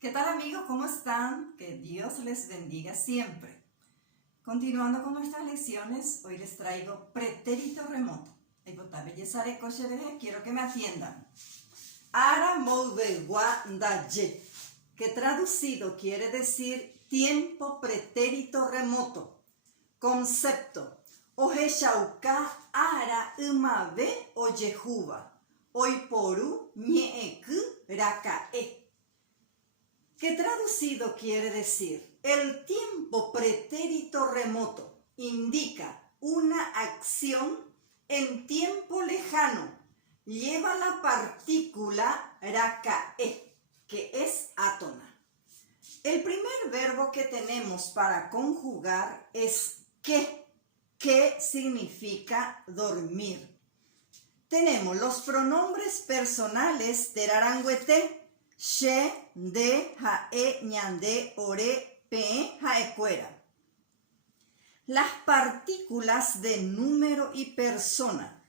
¿Qué tal amigos? ¿Cómo están? Que Dios les bendiga siempre. Continuando con nuestras lecciones, hoy les traigo pretérito remoto. Quiero que me atiendan. Ara daye, que traducido quiere decir tiempo pretérito remoto. Concepto. Oheshauka ara umabe o yehuva. Oiporu ñeeku rakae. Que traducido quiere decir el tiempo pretérito remoto indica una acción en tiempo lejano. Lleva la partícula rakae, que es átona. El primer verbo que tenemos para conjugar es que significa dormir. Tenemos los pronombres personales de Raranguete, she, de, jae, ñande, ore, pe, jaecuera. Las partículas de número y persona,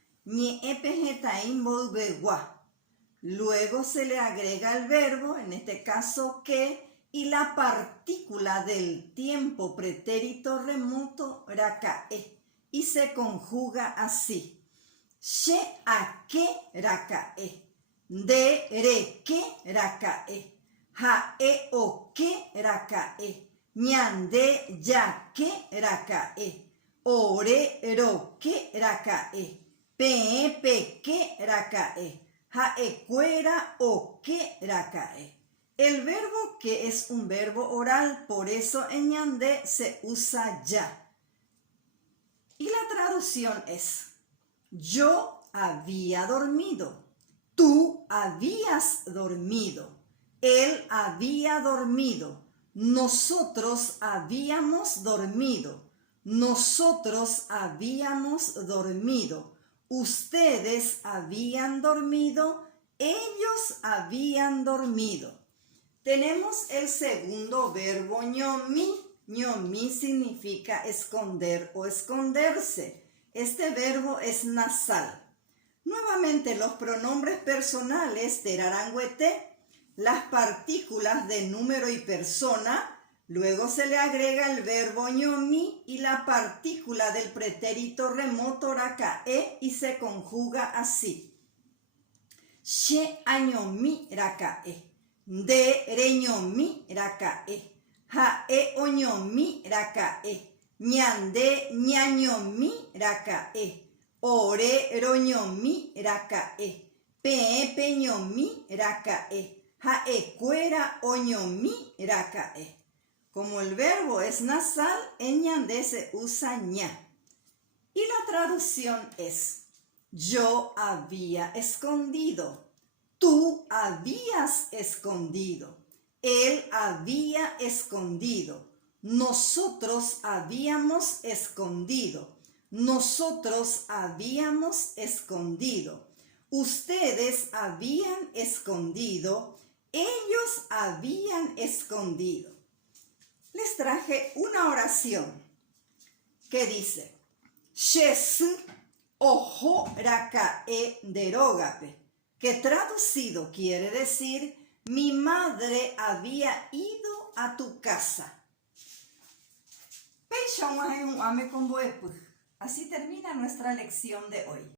luego se le agrega el verbo, en este caso que, y la partícula del tiempo pretérito remoto, rakae, y se conjuga así. She a que rakae, de re que rakae, ja e o que rakae, ñande ya que rakae, ore ro que rakae, pe que rakae, ja e cuera o que rakae. El verbo que es un verbo oral, por eso en ñande se usa ya. Y la traducción es: yo había dormido, tú habías dormido, él había dormido, nosotros habíamos dormido, nosotros habíamos dormido, ustedes habían dormido, ellos habían dormido. Tenemos el segundo verbo ñomi. Ñomi significa esconder o esconderse. Este verbo es nasal. Nuevamente los pronombres personales de Raranguete, las partículas de número y persona, luego se le agrega el verbo ñomi y la partícula del pretérito remoto rakae y se conjuga así. She a ñomi rakae, de re ñomi rakae, ja e o ñomi rakae, ñande ñañomi rakae, ore roñomi rakae, pe ñomi rakae, jae cuera oñomi rakae. Como el verbo es nasal, en ñande se usa ña. Y la traducción es: yo había escondido, tú habías escondido, él había escondido, nosotros habíamos escondido, nosotros habíamos escondido, ustedes habían escondido, ellos habían escondido. Les traje una oración que dice: Shesu ojo rakae derogape, que traducido quiere decir: mi madre había ido a tu casa. Así termina nuestra lección de hoy.